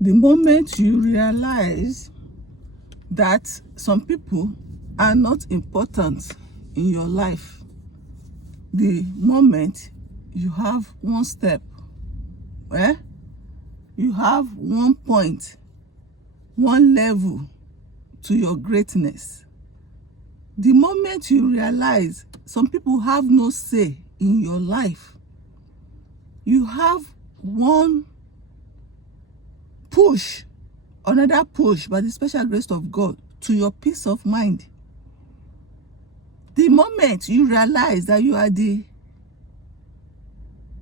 The moment you realize that some people are not important in your life, the moment you have one step, you have one point, one level to your greatness. The moment you realize some people have no say in your life, you have one push, another push by the special grace of God to your peace of mind. The moment you realize that you are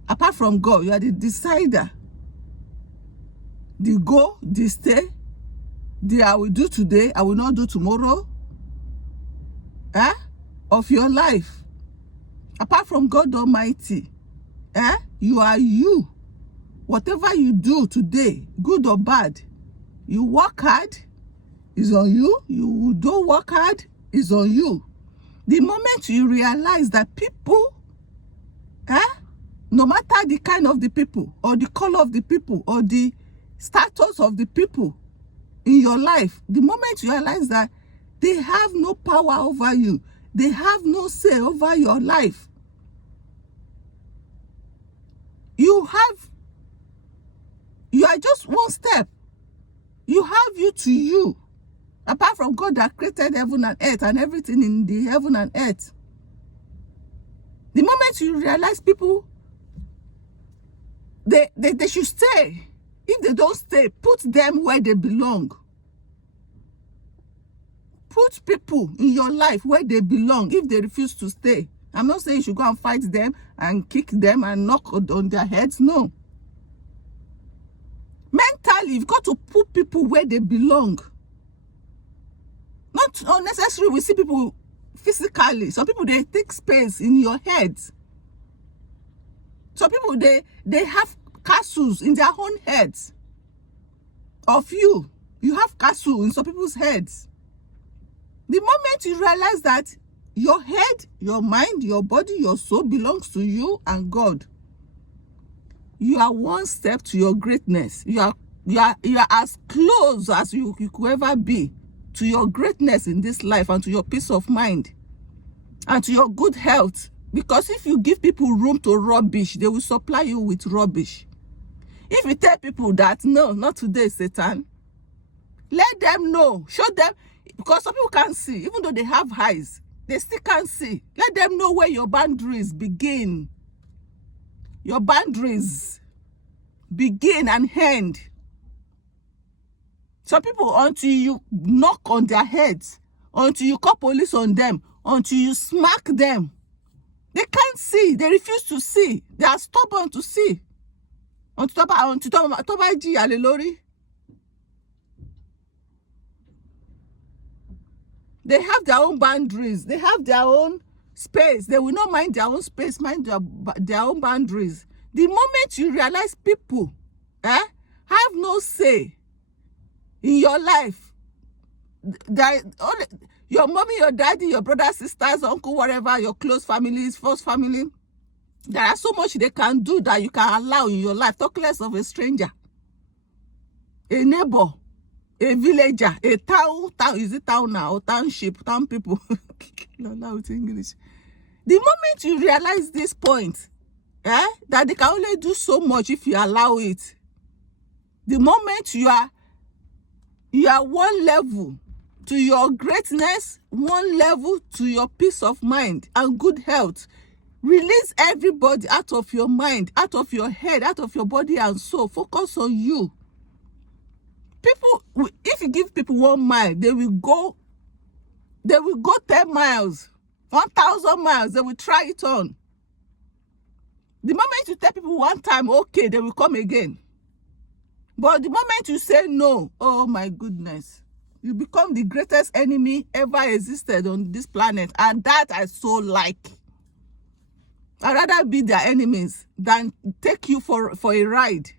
apart from God, you are the decider, the go, the stay, the I will do today, I will not do tomorrow, of your life. Apart from God Almighty, you are you. Whatever you do today, good or bad, you work hard, is on you. You don't work hard, is on you. The moment you realize that people, no matter the kind of the people, or the color of the people, or the status of the people in your life, the moment you realize that they have no power over you, they have no say over your life, you are just one step. You have you to you. Apart from God that created heaven and earth and everything in the heaven and earth. The moment you realize people, they should stay. If they don't stay, put them where they belong. Put people in your life where they belong if they refuse to stay. I'm not saying you should go and fight them and kick them and knock on their heads. No. Mentally, you've got to put people where they belong. Not unnecessary. We see people physically. Some people, they take space in your head. Some people, they have castles in their own heads. Of you. You have castle in some people's heads. The moment you realize that your head, your mind, your body, your soul belongs to you and God, you are one step to your greatness. You are as close as you could ever be to your greatness in this life and to your peace of mind and to your good health. Because if you give people room to rubbish, they will supply you with rubbish. If you tell people that, no, not today, Satan, let them know, show them, because some people can't see, even though they have eyes, they still can't see. Let them know where your boundaries begin. Your boundaries begin and end. Some people, until you knock on their heads, until you call police on them, until you smack them, they can't see. They refuse to see. They are stubborn to see. They have their own boundaries. They have their own space. They will not mind their own space, mind their own boundaries. The moment you realize people have no say in your life, your mommy, your daddy, your brothers, sisters, uncle, whatever, your close families, first family, there are so much they can do that you can allow in your life. Talk less of a stranger, a neighbor, a villager, a town, is it town now, or township, town people? Now it's English. The moment you realize this point, that they can only do so much if you allow it. The moment you are one level to your greatness, one level to your peace of mind and good health. Release everybody out of your mind, out of your head, out of your body and soul. Focus on you. People, if you give people 1 mile, they will go 10 miles, 1,000 miles. They will try it on. The moment you tell people one time, okay, they will come again. But the moment you say no, oh my goodness, you become the greatest enemy ever existed on this planet. And that I so like. I'd rather be their enemies than take you for a ride.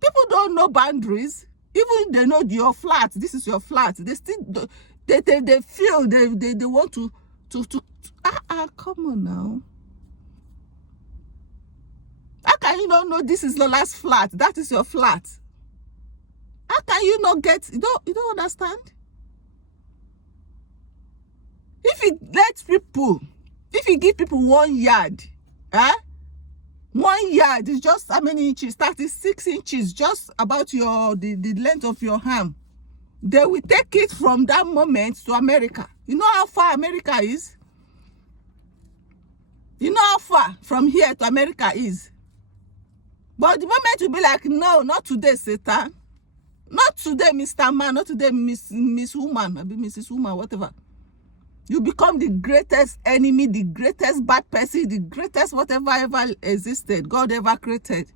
People don't know boundaries. Even if they know your flat, this is your flat, they still they feel they want to come on now. How can you not know this is Lola's flat? That is your flat. How can you not get, you don't understand? If you let people, if you give people 1 yard, 1 yard is just how many inches? 36 inches, just about the length of your arm. They will take it from that moment to America. You know how far America is? You know how far from here to America is? But the moment you be like, no, not today, Satan. Not today, Mr. Man. Not today, Miss Woman. Maybe Mrs. Woman, whatever. You become the greatest enemy, the greatest bad person, the greatest whatever ever existed, God ever created.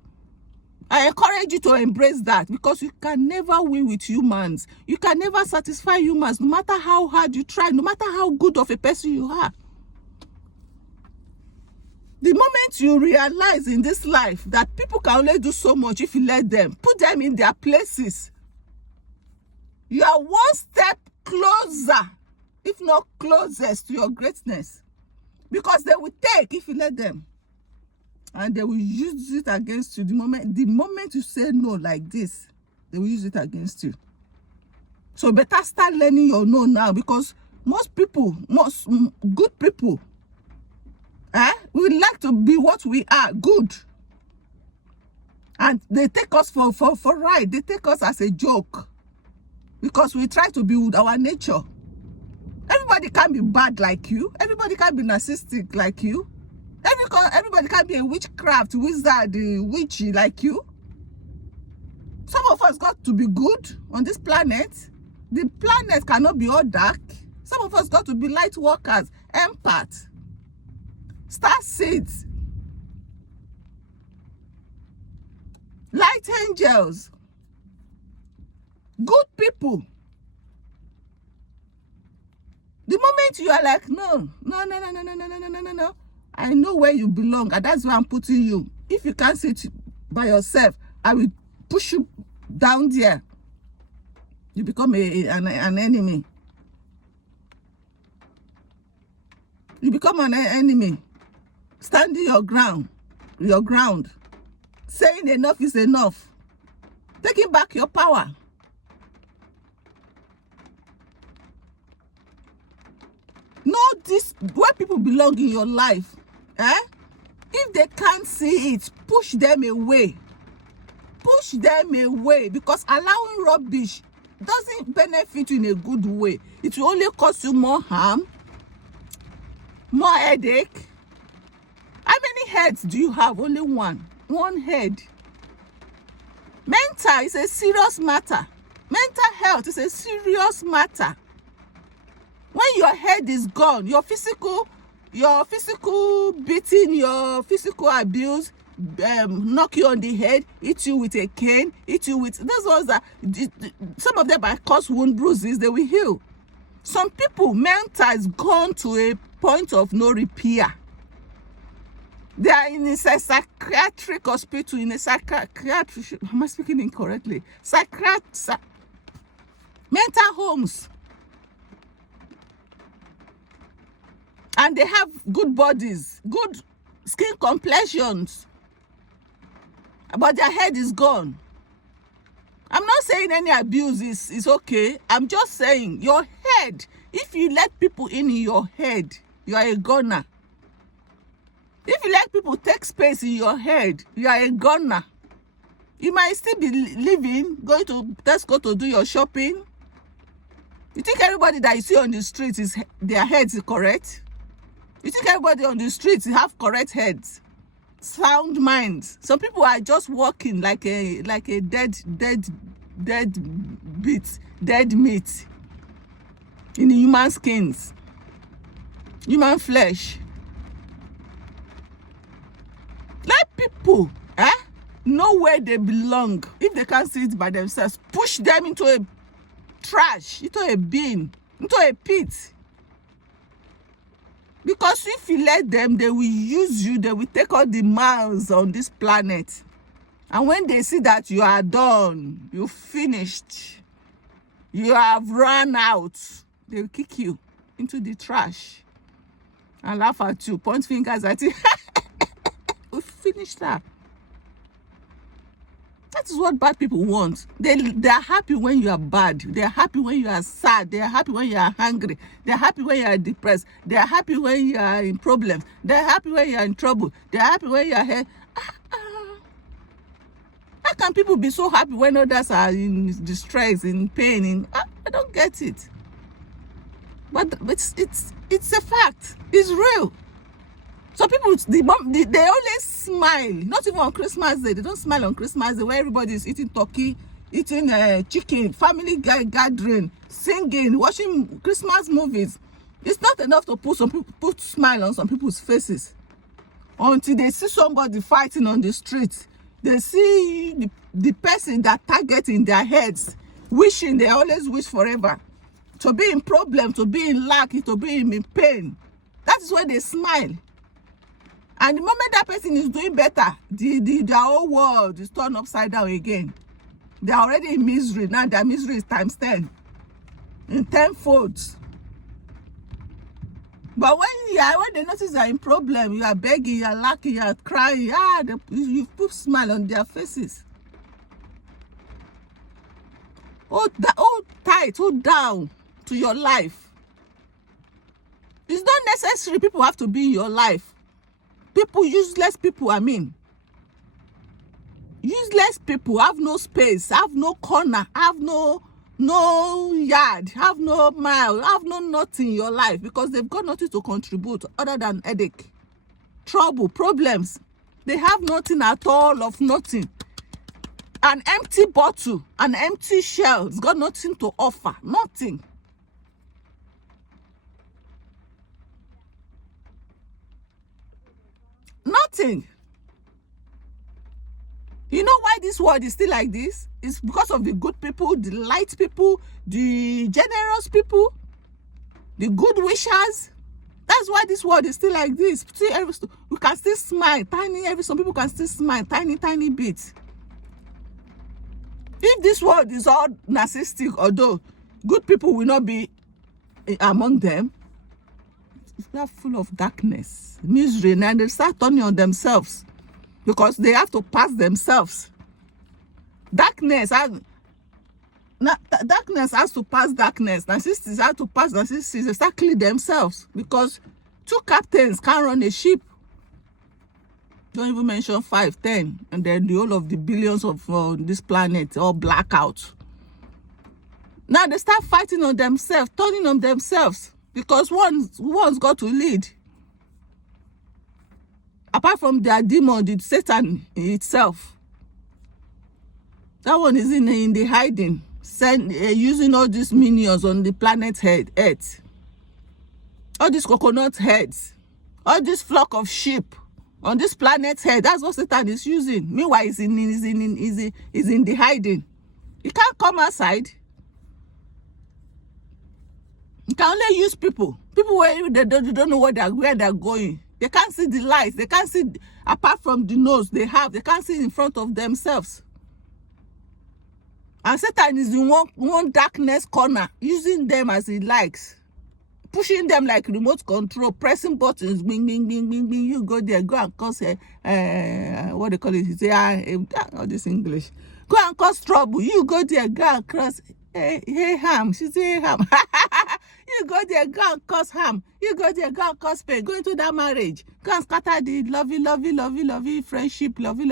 I encourage you to embrace that, because you can never win with humans. You can never satisfy humans, no matter how hard you try, no matter how good of a person you are. The moment you realize in this life that people can only do so much if you let them, put them in their places, you are one step closer, if not closest, to your greatness. Because they will take if you let them. And they will use it against you. The moment you say no like this, they will use it against you. So better start learning your no now, because most people, most good people, we like to be what we are, good. And they take us for right. They take us as a joke, because we try to be with our nature. Everybody can't be bad like you. Everybody can't be narcissistic like you. Everybody can't be a witchcraft wizard, witch like you. Some of us got to be good on this planet. The planet cannot be all dark. Some of us got to be light workers, empath, star seeds, light angels, good people. The moment you are like, no, I know where you belong, and that's where I'm putting you. If you can't sit by yourself, I will push you down there. You become an enemy. You become an enemy. Standing your ground. Saying enough is enough. Taking back your power. Know this, where people belong in your life. If they can't see it, push them away. Push them away, because allowing rubbish doesn't benefit you in a good way. It will only cause you more harm, more headache. How many heads do you have? Only one. One head. Mental is a serious matter. Mental health is a serious matter. When your head is gone, your physical beating, your physical abuse, knock you on the head, hit you with a cane, hit you with, those ones that, some of them might cause wound bruises, they will heal. Some people, mental has gone to a point of no repair. They are in a psychiatric hospital, in a psychiatric, am I speaking incorrectly? Mental homes. And they have good bodies, good skin complexions, but their head is gone. I'm not saying any abuse is okay. I'm just saying your head, if you let people in your head, you are a goner. If you let people take space in your head, you are a goner. You might still be living, going to Tesco to do your shopping. You think everybody that you see on the street, their heads is correct? You think everybody on the streets have correct heads, sound minds? Some people are just walking like a dead meat in human skins, human flesh. Let people know where they belong. If they can't see it by themselves, push them into a trash, into a bin, into a pit. Because if you let them, they will use you. They will take all the miles on this planet. And when they see that you are done, you finished, you have run out, they will kick you into the trash and laugh at you, point fingers at you. We finished that. That is what bad people want. They are happy when you are bad. They are happy when you are sad. They are happy when you are hungry. They are happy when you are depressed. They are happy when you are in problems. They are happy when you are in trouble. They are happy when you are here. How can people be so happy when others are in distress, in pain? I don't get it. But it's a fact. It's real. So people, they always smile. Not even on Christmas Day. They don't smile on Christmas Day where everybody is eating turkey, eating chicken, family gathering, singing, watching Christmas movies. It's not enough to put smile on some people's faces until they see somebody fighting on the street. They see the person that target in their heads, wishing, they always wish forever to be in problem, to be in lack, to be in pain. That is why they smile. And the moment that person is doing better, their whole world is turned upside down again. They are already in misery. Now their misery is times 10, in 10 folds. But when they notice you are in problem, you are begging, you are lacking, you are crying, you put smile on their faces. Hold tight, hold down to your life. It's not necessary people have to be in your life. People, useless people, useless people have no space, have no corner, have no yard, have no mile, have no nothing in your life because they've got nothing to contribute other than headache, trouble, problems. They have nothing at all of nothing. An empty bottle, an empty shell, it's got nothing to offer, nothing. Nothing. You know why this world is still like this? It's because of the good people, the light people, the generous people, the good wishers. That's why this world is still like this. See, we can still smile, some people can still smile, tiny bits. If this world is all narcissistic, although good people will not be among them, they are full of darkness, misery, and they start turning on themselves because they have to pass themselves. Darkness has to pass darkness. Narcissists have to pass narcissists exactly themselves because two captains can't run a ship. Don't even mention 5, 10, and then the whole of the billions of this planet all black out. Now they start fighting on themselves, turning on themselves. Because one's got to lead. Apart from their demon, the Satan itself. That one is in the hiding, using all these minions on the planet Earth. All these coconut heads, all this flock of sheep on this planet Earth. That's what Satan is using. Meanwhile, he's in the hiding. He can't come outside. You can only use people where they don't know where they're going. They can't see the light. They can't see apart from the nose they have. They can't see in front of themselves. And Satan is in one darkness corner, using them as he likes, pushing them like remote control, pressing buttons. Bing, bing, bing, bing, bing. You go there, go and cause what they call it? All this English. Go and cause trouble. You go there, go and cross. Hey, ham. She say, hey, ham. You go there, go and cause harm. You go there, go and cause pain. Go into that marriage. Go and scatter the lovey friendship, lovey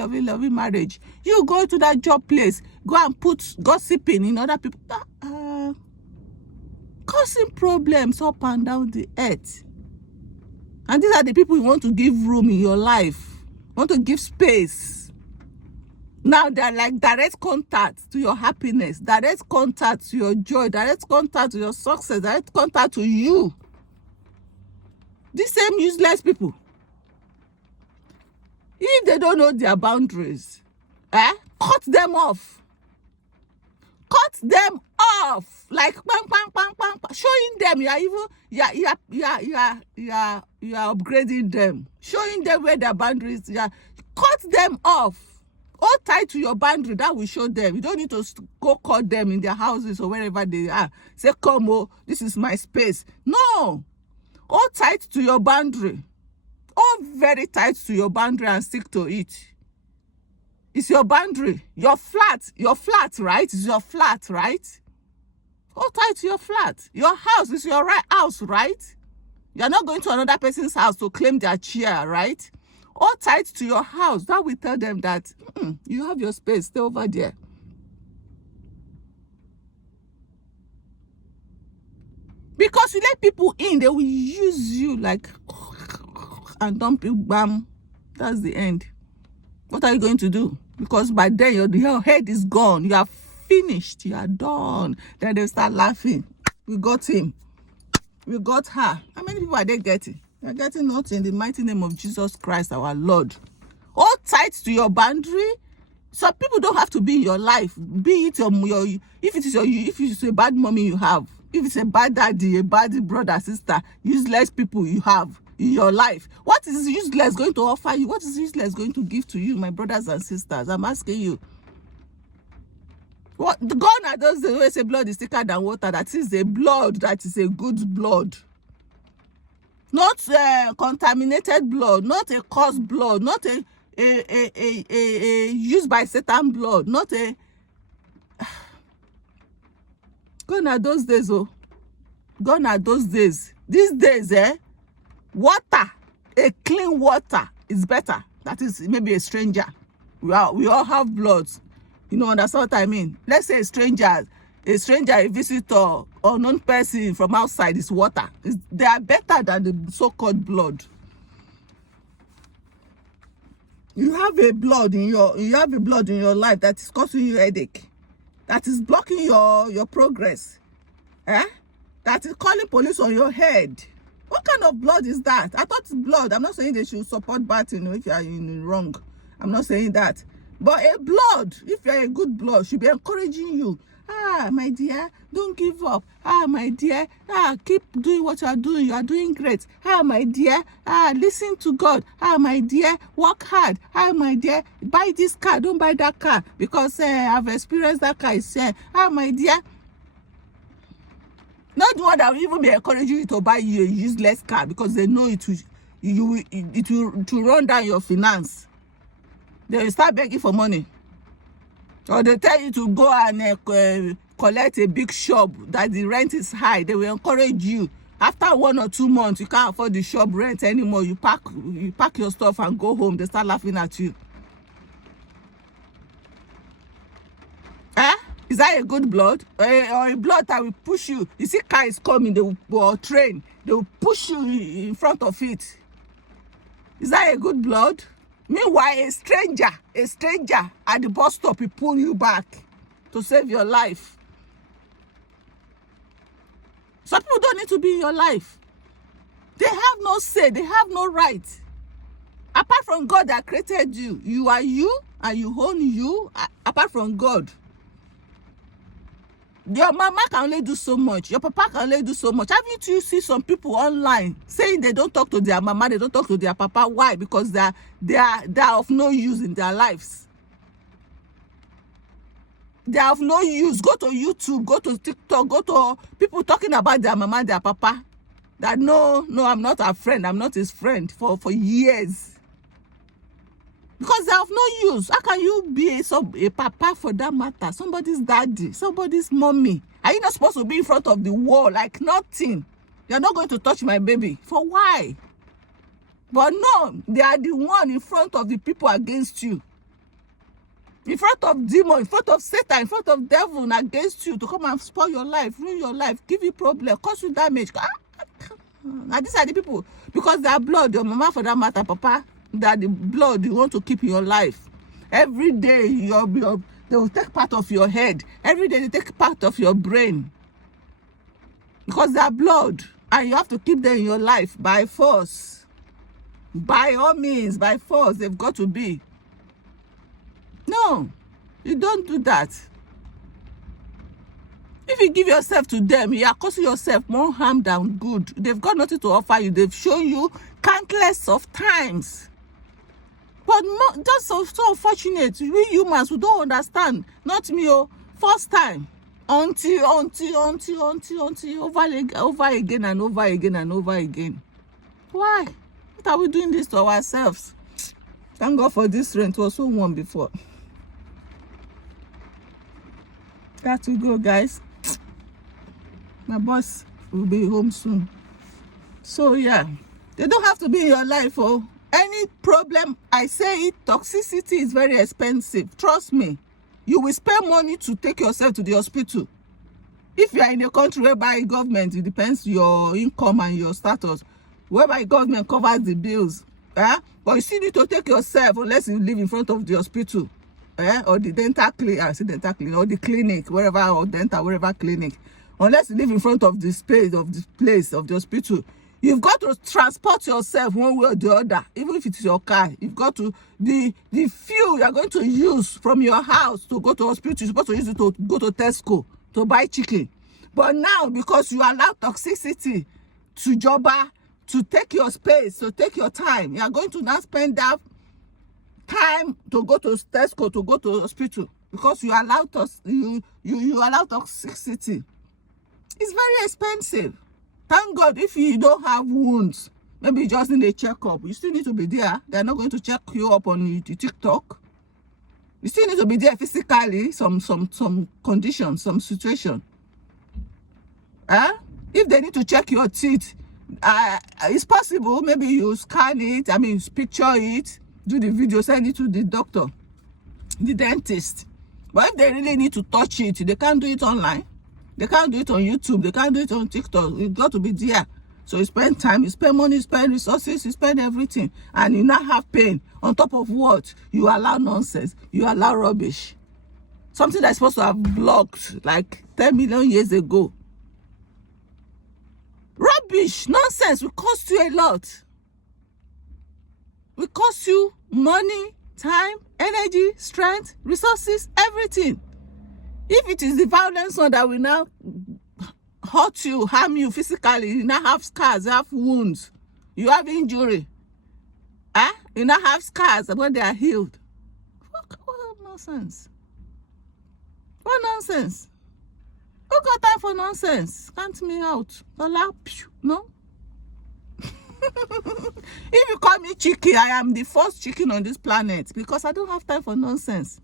marriage. You go to that job place. Go and put gossiping in other people. Causing problems up and down the earth. And these are the people you want to give room in your life. Want to give space. Now they're like direct contact to your happiness, direct contact to your joy, direct contact to your success, direct contact to you. These same useless people, if they don't know their boundaries, cut them off. Cut them off. Like bang, bang, bang, bang, bang. Showing them you are upgrading them. Showing them where their boundaries are. Cut them off. All tied to your boundary, that will show them. You don't need to go call them in their houses or wherever they are. Say, come, oh, this is my space. No. All tied to your boundary. All very tight to your boundary and stick to it. It's your boundary. Your flat, right? It's your flat, right? Hold tight to your flat. Your house is your right house, right? You're not going to another person's house to claim their chair, right? Hold tight to your house. That will tell them that you have your space. Stay over there. Because you let people in, they will use you like and dump you, bam. That's the end. What are you going to do? Because by then your head is gone. You are finished. You are done. Then they start laughing. We got him. We got her. How many people are they getting? They're getting nothing in the mighty name of Jesus Christ, our Lord. Hold tight to your boundary. Some people don't have to be in your life. Be it if it's a bad mommy you have, if it's a bad daddy, a bad brother, sister, useless people you have in your life. What is useless going to offer you? What is useless going to give to you, my brothers and sisters? I'm asking you. What gone are those days where say blood is thicker than water? That is a blood that is a good blood. Not contaminated blood, not a cursed blood, not a used by Satan blood, not a gone are those days, oh. Gone are those days. These days, water, a clean water is better. That is maybe a stranger. We all have blood. You know, understand what I mean? Let's say a stranger, a visitor, unknown person from outside is water. They are better than the so-called blood. You have a blood in your life that is causing you headache, that is blocking your progress, that is calling police on your head. What kind of blood is that? I thought blood. I'm not saying they should support bad, if you are in the wrong. I'm not saying that. But a blood, if you're a good blood, should be encouraging you. My dear, don't give up. My dear, keep doing what you are doing. You are doing great. My dear, listen to God. My dear, work hard. My dear, buy this car. Don't buy that car because I've experienced that car. My dear. Not the one that will even be encouraging you to buy you a useless car because they know it will run down your finance. They will start begging for money. Or they tell you to go and collect a big shop that the rent is high. They will encourage you. After 1 or 2 months, you can't afford the shop rent anymore. You pack your stuff and go home. They start laughing at you. Is that a good blood? Or a blood that will push you? You see car is coming, or train, they will push you in front of it. Is that a good blood? Meanwhile, a stranger at the bus stop will pull you back to save your life. Some people don't need to be in your life. They have no say. They have no right. Apart from God that created you, you are you and you own you. Apart from God, your mama can only do so much. Your papa can only do so much. Haven't you seen some people online saying they don't talk to their mama, they don't talk to their papa? Why? Because they are of no use in their lives. They are of no use. Go to YouTube, go to TikTok, go to people talking about their mama, their papa. That no, I'm not a friend. I'm not his friend for years. Because they have no use. How can you be a papa for that matter? Somebody's daddy, somebody's mommy. Are you not supposed to be in front of the wall like nothing? You're not going to touch my baby. For why? But no, they are the one in front of the people against you. In front of demon, in front of Satan, in front of devil against you to come and spoil your life, ruin your life, give you problem, cause you damage. Now these are the people. Because they are blood, your mama for that matter, papa, that the blood you want to keep in your life. Every day they will take part of your head. Every day they take part of your brain. Because they are blood. And you have to keep them in your life by force. By all means, by force, they've got to be. No, you don't do that. If you give yourself to them, you are causing yourself more harm than good. They've got nothing to offer you. They've shown you countless of times. But just so unfortunate, we humans who don't understand. Not me, first time. Until over again and over again and over again. Why? What are we doing this to ourselves? Thank God for this rent. It was so warm before. Got to go, guys. My boss will be home soon. So yeah, they don't have to be in your life. Oh, any problem, I say it, toxicity is very expensive. Trust me. You will spend money to take yourself to the hospital. If you are in a country whereby government, it depends your income and your status, whereby government covers the bills, but you still need to take yourself unless you live in front of the hospital, or the dental clinic, or the clinic, wherever, or dental, wherever clinic. Unless you live in front of the space of the place of the hospital, you've got to transport yourself one way or the other. Even if it's your car, you've got to, the fuel you're going to use from your house to go to hospital, you're supposed to use it to go to Tesco to buy chicken. But now, because you allow toxicity to jobber, to take your space, to take your time, you are going to now spend that time to go to Tesco, to go to hospital, because you allow you allow toxicity. It's very expensive. Thank God if you don't have wounds, maybe you just need a checkup, you still need to be there. They're not going to check you up on the TikTok. You still need to be there physically, some condition, some situation. If they need to check your teeth, it's possible. Maybe you scan it, picture it, do the video, send it to the doctor, the dentist. But if they really need to touch it, they can't do it online. They can't do it on YouTube. They can't do it on TikTok. You've got to be there. So you spend time, you spend money, you spend resources, you spend everything. And you now have pain. On top of what? You allow nonsense. You allow rubbish. Something that's supposed to have blocked like 10 million years ago. Rubbish, nonsense will cost you a lot. Will cost you money, time, energy, strength, resources, everything. If it is the violence one that will now hurt you, harm you physically, you now have scars, you have wounds, you have injury, you now have scars when they are healed. What nonsense? What nonsense? Who got time for nonsense? Count me out. No? If you call me chicken, I am the first chicken on this planet, because I don't have time for nonsense.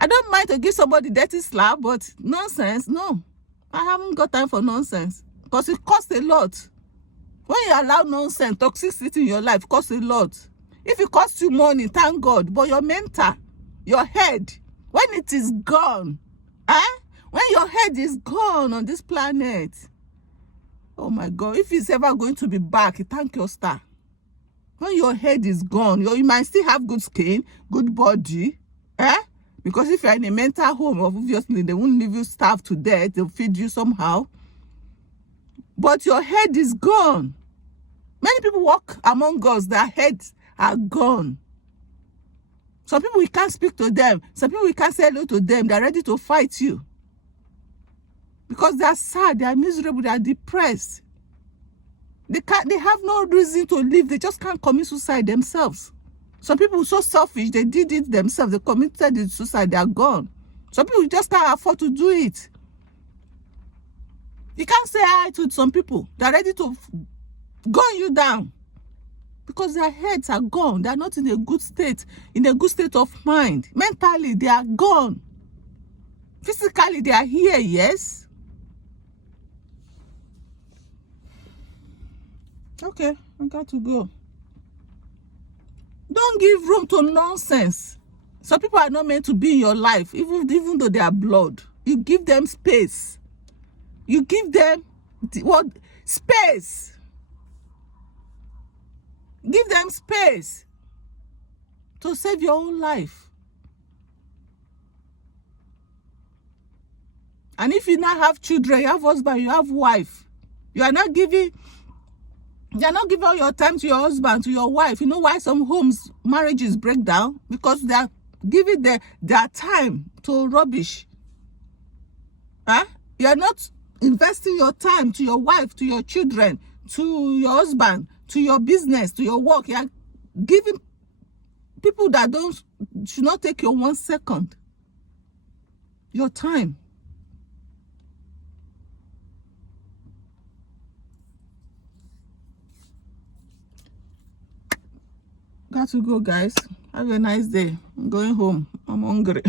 I don't mind to give somebody dirty slap, but nonsense, no. I haven't got time for nonsense, because it costs a lot. When you allow nonsense, toxicity in your life costs a lot. If it costs you money, thank God, but your mental, your head, when it is gone, when your head is gone on this planet, oh my God, if it's ever going to be back, thank your star. When your head is gone, you might still have good skin, good body, because if you're in a mental home, obviously they won't leave you starved to death. They'll feed you somehow. But your head is gone. Many people walk among us, their heads are gone. Some people, we can't speak to them. Some people, we can't say hello to them. They're ready to fight you. Because they are sad, they are miserable, they are depressed. They have no reason to live. They just can't commit suicide themselves. Some people are so selfish, they did it themselves. They committed the suicide, they are gone. Some people just can't afford to do it. You can't say hi to some people. They're ready to gun you down. Because their heads are gone. They're not in a good state, of mind. Mentally, they are gone. Physically, they are here, yes. Okay, I got to go. Don't give room to nonsense. Some people are not meant to be in your life, even though they are blood. You give them space. You give them space. Give them space to save your own life. And if you now have children, you have husband, you have wife, you are not giving all your time to your husband, to your wife. You know why some homes, marriages break down? Because they are giving their time to rubbish. You are not investing your time to your wife, to your children, to your husband, to your business, to your work. You are giving people that should not take your 1 second. Your time. Got to go, guys. Have a nice day. I'm going home. I'm hungry.